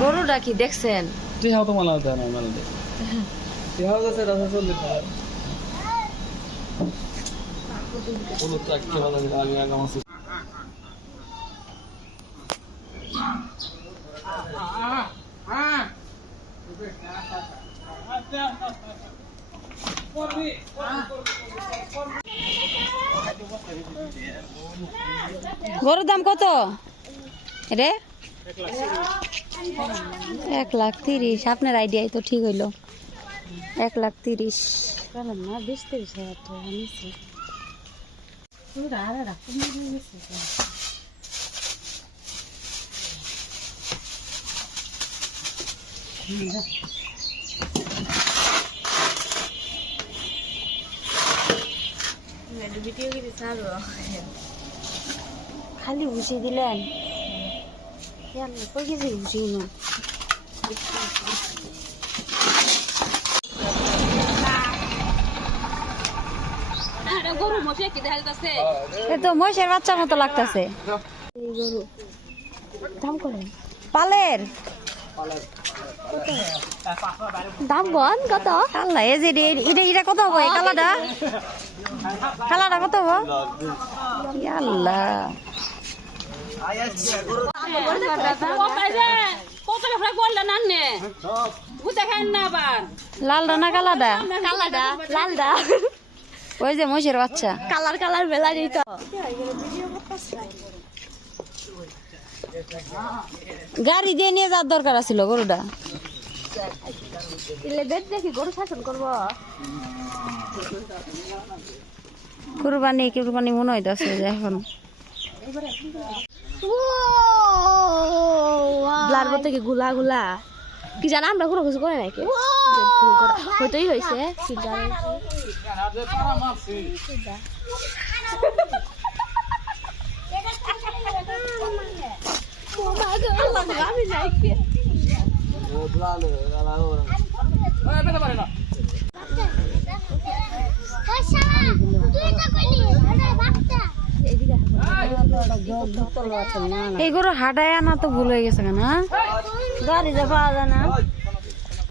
গরুটা কি দেখছেন? তুই হাও তো মালা দেয় না মালা দে তুই হাও গেছে রাস্তা চললে বলো তো কি ভালো লাগে আগে আগে আমার গরুর দাম কত রে? 1,30,000। আপনার আইডিয়াই তো ঠিক হইলো, 1,30,000 না 20-30 হাজার টাকা নিচ্ছে। খালি ভুষি দিলেন কই গেছে ভুষি না তো মহিষের বাচ্চার মতো লাগতেছে। দাম করেন পালের দাম গন কত? আল্লাহ এই যে এটা কত হবো? কালাটা কালাটা কত হবো? আল্লাহ লালডা না কালাডা? কালাডা লালডা ওই যে মহিষের বাচ্চা কালার কালার বেলা দিত। গাড়ি দিয়ে নিয়ে যাওয়ার দরকার ছিল গরুটা। দেখি গরু শাসন করবো কুরবানি মনে হইতেছে যে এখন ব্লাড বলতে কি গুলা গুলা কি জানা আমরা কোনো কিছু করে নাকি হইতেই হয়েছে। এই গরু হাঁটায় আনা তো ভুল হয়ে গেছে না, গাড়ি যা পাওয়া যায় না।